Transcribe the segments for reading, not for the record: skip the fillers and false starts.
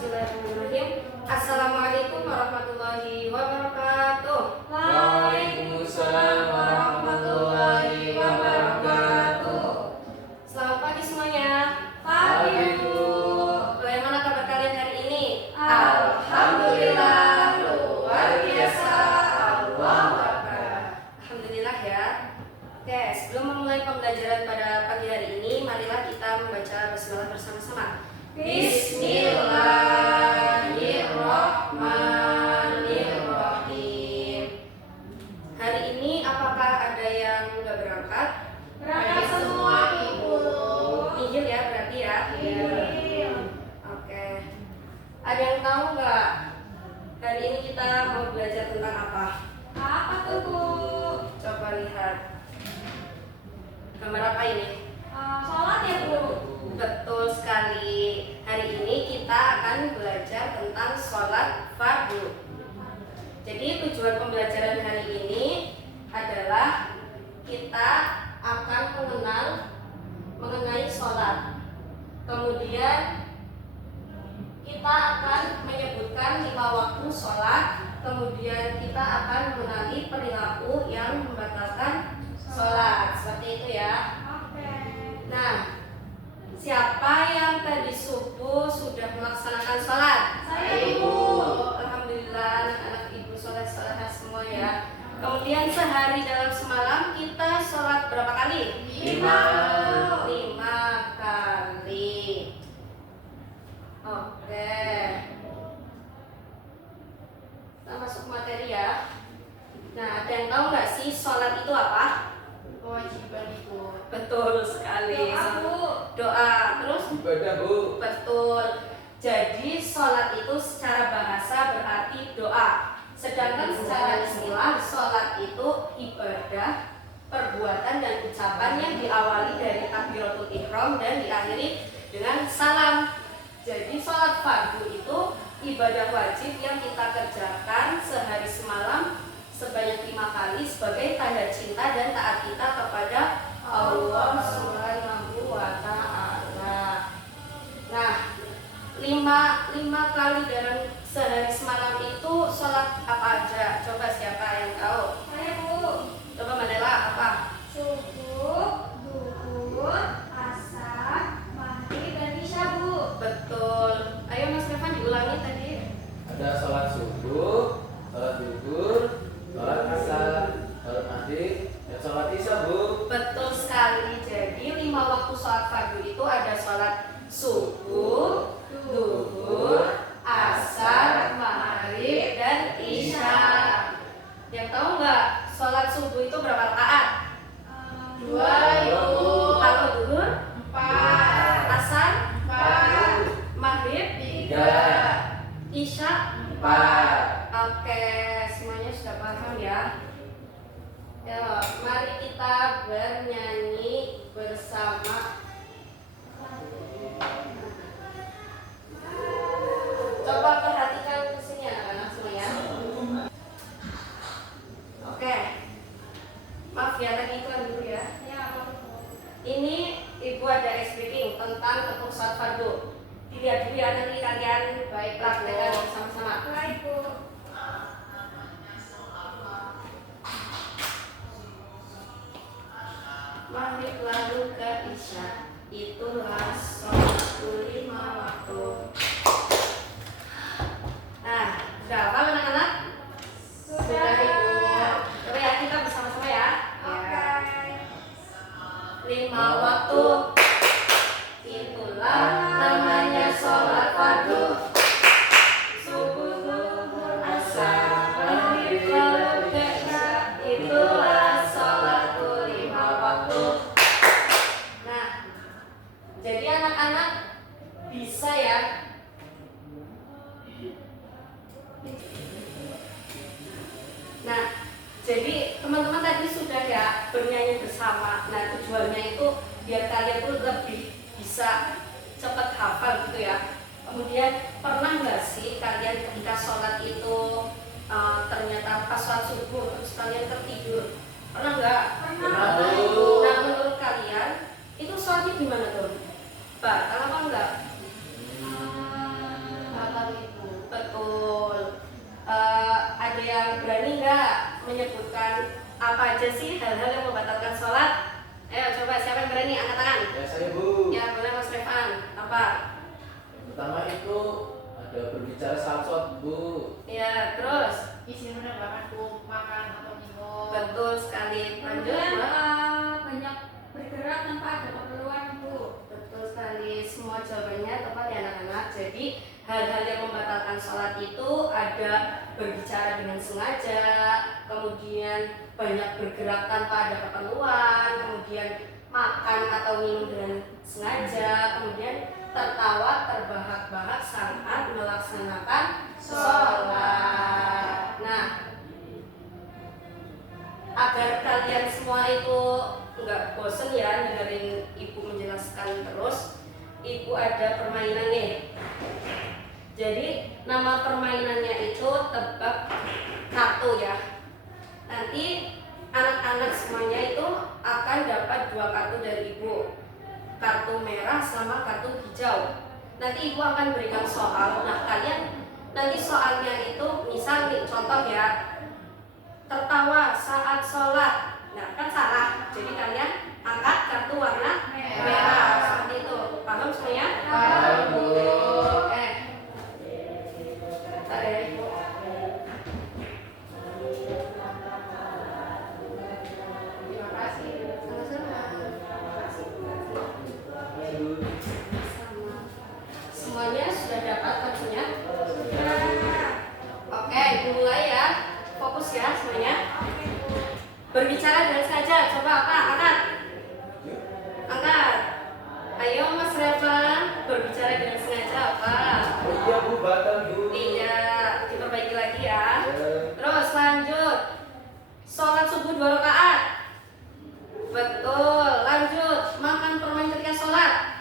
Bismillahirrahmanirrahim. Assalamualaikum warahmatullahi wabarakatuh. Waalaikumsalam warahmatullahi wabarakatuh. Selamat pagi semuanya. Pagi, Bu. Bagaimana kabar kalian hari ini? Alhamdulillah, luar biasa. Allahu Akbar. Alhamdulillah ya. Oke, sebelum memulai pembelajaran pada pagi hari ini, marilah kita membaca basmalah bersama-sama. Bismillahirrahmanirrahim. Hari ini apakah ada yang udah berangkat? Berangkat semua, Ibu. Nihil ya berarti ya? Nihil. Oke. Ada yang tahu nggak? Hari ini kita mau belajar tentang apa? Apa tuh, Bu? Coba lihat. Gambar apa ini? Sholat ya, Bu? Betul sekali. Hari ini kita akan belajar tentang sholat fardu. Jadi tujuan pembelajaran hari ini adalah kita akan mengenai sholat. Kemudian kita akan menyebutkan 5 waktu sholat. Kemudian kita akan mengenali perilaku yang membatalkan sholat. Seperti itu ya. Oke. Nah, siapa yang tadi subuh sudah melaksanakan sholat? Saya, Ibu. Alhamdulillah, anak-anak ibu sholat-sholat semua ya. Kemudian sehari dalam semalam kita sholat berapa kali? 5. 5 kali. Oke. Kita masuk materi ya. Nah, ada yang tahu nggak sih sholat itu apa? Kewajiban, Ibu. Betul sekali. Doa, Bu. Doa. Terus? Ibadah, Bu. Betul. Jadi sholat itu secara bahasa berarti doa. Sedangkan secara istilah sholat itu ibadah, perbuatan dan ucapan yang diawali dari takbiratul ihram dan diakhiri dengan salam. Jadi sholat fardu itu ibadah wajib yang kita kerjakan sehari semalam sebanyak 5 kali sebagai tanda cinta dan taat kita kepada Allah Subhanahu wa ta'ala. Nah, 5 kali dalam sehari semalam itu sholat apa aja? Coba siapa yang tahu? Saya, Bu. Coba Manela apa? Subuh, zuhur, asar, maghrib, dan isya, Bu. Betul. Ayo Mas Revan diulangi tadi. Ada sholat subuh, sholat zuhur, sholat asar, sholat maghrib, dan sholat isya, Bu. Betul sekali. Jadi 5 waktu sholat fardu itu ada sholat subuh, zuhur, asar, maghrib, dan isya. Yang tahu nggak sholat subuh itu berapa rakaat? 2, Ibu. Kalau zuhur, 4, asar, 4, maghrib, 3, isya. 4. Oke, semuanya sudah paham ya. Ya, mari kita bernyanyi bersama. Coba perhatikan ke sini anak-anak semua ya. Oke. Maaf ya, tadi iklan dulu ya. Ini Ibu ada explaining tentang tepuk sholat fardu. Dilihat dulu ya, nanti kalian praktekkan bersama-sama. Baik, Bu. Maghrib lalu ke isya, itulah sholat 5 waktu. Nah, sudah hafal anak-anak? Sudah. Ibu. Coba ya kita bersama-sama ya. Oke. 5 waktu, itulah namanya sholat fardu. Subuh, zuhur, asar, maghrib lalu ke isya, itulah sholat 5 waktu. Nah, jadi anak-anak bisa ya menyebutkan apa aja sih hal-hal yang membatalkan sholat? Ayo coba, siapa yang berani angkat tangan? Ya saya Bu. Ya boleh Mas Revan. Apa? Yang pertama itu ada berbicara salsot Bu. Ya terus. Isi menambahkan makan atau minum. Betul sekali. Lanjut. Kemudian Mbak. banyak bergerak tanpa ada keperluan, Bu. Betul sekali. Semua jawabannya tepat ya anak-anak. Jadi hal-hal yang membatalkan sholat itu ada berbicara dengan sengaja, kemudian banyak bergerak tanpa ada keperluan, kemudian makan atau minum dengan sengaja, kemudian tertawa terbahak-bahak saat melaksanakan sholat. Nah, agar kalian semua itu nggak bosen ya dengerin ibu menjelaskan terus, ibu ada permainan nih. Jadi nama permainannya itu tebak kartu ya. Nanti anak-anak semuanya itu akan dapat 2 kartu dari ibu, kartu merah sama kartu hijau. Nanti ibu akan berikan soal. Nah kalian nanti soalnya itu misal nih contoh ya, tertawa saat sholat. Nah kan salah. Jadi kalian angkat kartu warna merah seperti itu. Paham semuanya? Paham, Bu. Oke. Bentar ya ibu. Terima kasih. Sama-sama. Sama. Semuanya sudah dapat kartunya? Oke, mulai ya. Fokus ya semuanya. Berbicara dengan sengaja. Coba apa? Angkat. Angkat. Ayo Mas Revan, berbicara dengan sengaja apa? Oh iya Bu, batal Bu. Iya, diperbaiki lagi ya. Ya. Terus lanjut. Sholat subuh 2 rakaat. Betul. Lanjut. Makan permen ketika sholat.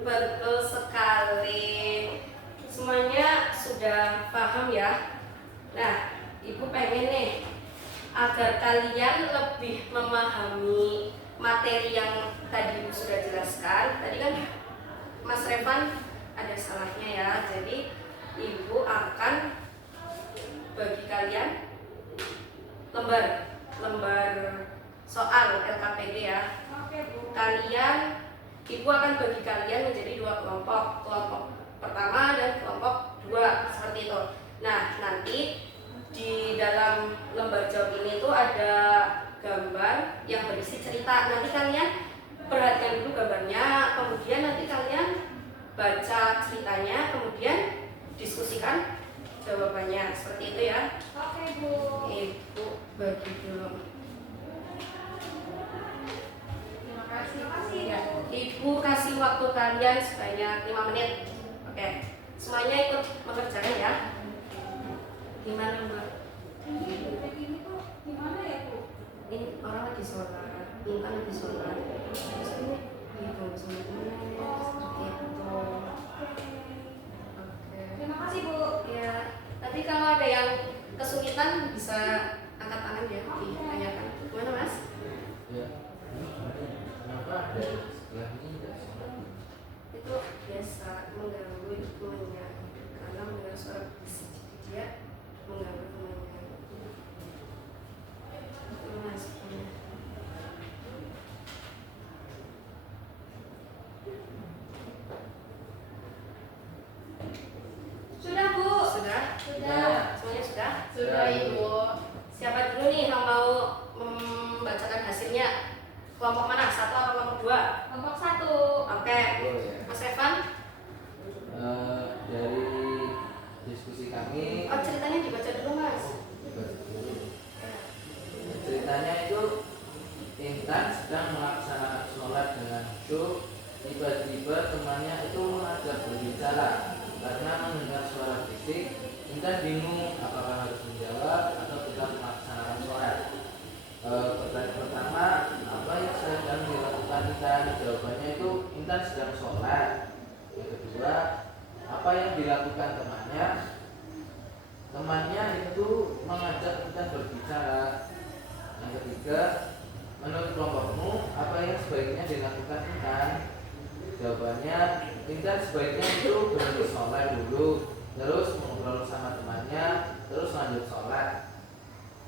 Betul sekali. Semuanya sudah paham ya. Nah, ibu pengen nih agar kalian lebih memahami materi yang tadi ibu sudah jelaskan. Tadi kan Mas Revan ada salahnya ya. Jadi ibu akan bagi kalian lembar soal LKPD ya. Oke, Bu. Ibu akan bagi kalian menjadi 2 kelompok. Kelompok pertama dan kelompok 2 seperti itu. Nah, nanti di dalam lembar jawab ini tuh ada gambar yang berisi cerita. Nanti kalian perhatikan dulu gambarnya, kemudian nanti kalian baca ceritanya, kemudian diskusikan jawabannya. Seperti itu ya. Oke, Bu. Ibu bagi dulu. Terima kasih. Terima kasih, Ya, Bu. Ibu kasih waktu kalian sebanyak 5 menit. Oke, semuanya ikut mengerjakan ya. Gimana Mbak? Ini kayak gini tuh gimana ya, Bu? Ini orang lagi sholat, Intan lagi sholat. Terus ini gitu sama temennya seperti itu. Oke. Terima kasih, Bu. Ya, tapi kalau ada yang kesulitan bisa angkat tangan ya, ditanyakan. Gimana Mas? Ya. Kenapa ada sebelah ini enggak sholat? Itu biasa mengganggu temannya karena mendengar suara bisik, jadi dia mengganggu temannya. Itu Mas. Sudah, Bu. Sudah? Sudah. Semuanya sudah? Sudah Ibu. Siapa dulu nih yang mau membacakan hasilnya? Kelompok mana? 1 atau kelompok 2? Kelompok 1. Oke. Oh ya. Mas Evan? Dari diskusi kami Oh ceritanya dibaca dulu Mas. ceritanya itu Intan sedang melaksanakan sholat dengan khusyuk. Tiba-tiba temannya itu mengajak berbicara. Karena mendengar suara bisik, Intan bingung apakah harus menjawab atau tetap melaksanakan sholat. Pertanyaan pertama, apa yang sedang dilakukan Intan? Jawabannya itu Intan sedang sholat. Yang kedua, apa yang dilakukan temannya? Temannya itu mengajak Intan berbicara. Yang ketiga, menurut kelompokmu, apa yang sebaiknya dilakukan Intan? Jawabannya, Intan sebaiknya itu berhenti sholat dulu, terus ngobrol sama temannya, terus lanjut sholat.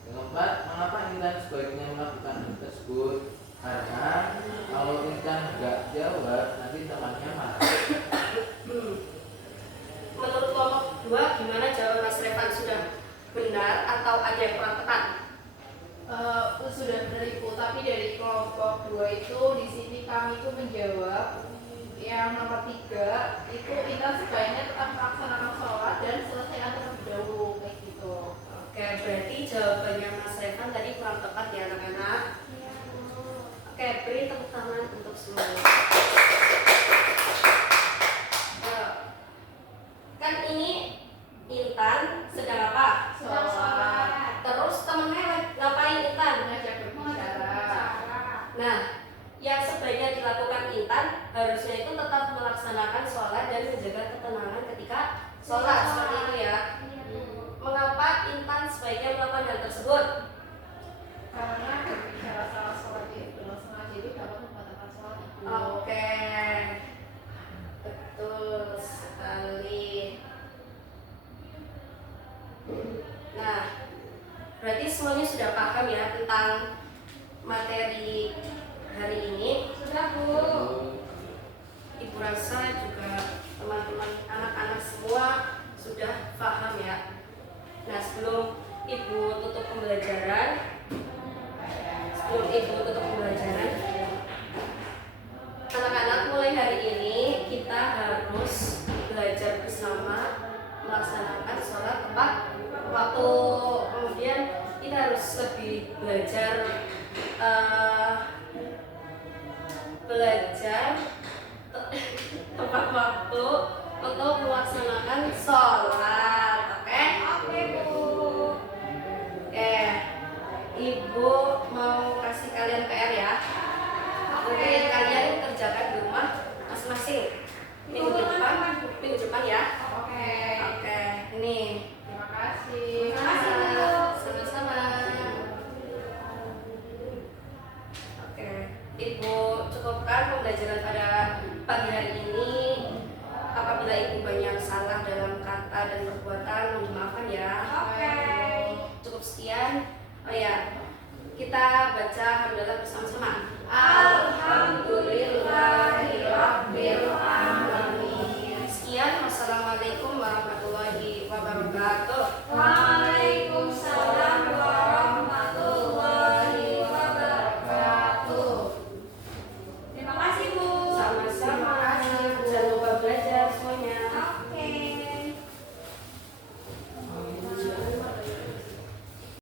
Yang keempat, mengapa Intan sebaiknya melakukan hal tersebut? Karena kalau Intan nggak jawab, nanti temannya marah. Menurut kelompok 2 gimana jawaban Mas Revan, sudah benar atau ada yang kurang tepat? Sudah benar Ibu, tapi dari kelompok 2 itu di sini kami itu menjawab yang nomor 3 itu Intan sebaiknya tetap melaksanakan sholat dan selesaikan terlebih dahulu kayak gitu. Oke, berarti jawabannya Mas Revan tadi kurang tepat ya anak-anak. Oke, beri tepuk tangan untuk semuanya. Kan ini Intan sedang apa? Sedang sholat. Terus temennya ngapain Intan? Mengajak berbicara. Nah, yang sebaiknya dilakukan Intan harusnya itu tetap melaksanakan sholat dan menjaga ketenangan ketika sholat, seperti itu ya. Mengapa Intan sebaiknya melakukan hal tersebut? Karena berbicara salah sholat itu dengan sengaja itu dapat membatalkan sholat itu. Oke, betul sekali. Nah, berarti semuanya sudah paham ya tentang materi hari ini. Sudah Bu. Ibu rasa juga teman-teman anak-anak semua sudah paham ya. Nah, sebelum Ibu tutup pembelajaran, anak-anak mulai hari ini kita harus belajar bersama melaksanakan sholat tepat waktu. Kemudian kita harus lebih belajar tepat waktu untuk melaksanakan sholat. Oke? Oke Bu. Oke, Ibu mau kasih kalian PR ya. Oke, kalian kerjakan di rumah masing-masing. Minggu depan ya. Oke. Oke, ini. Terima kasih. Terima kasih, Bu. Sama-sama. Oke, Ibu cukupkan pembelajaran pada pagi hari ini. Apabila Ibu banyak salah dalam kata dan perbuatan, mohon dimaafkan ya. Oke. Cukup sekian. Oh ya, kita baca hamdalah bersama-sama. Alhamdulillahirabbil alamin. Sekian, wassalamualaikum warahmatullahi wabarakatuh. Waalaikumsalam.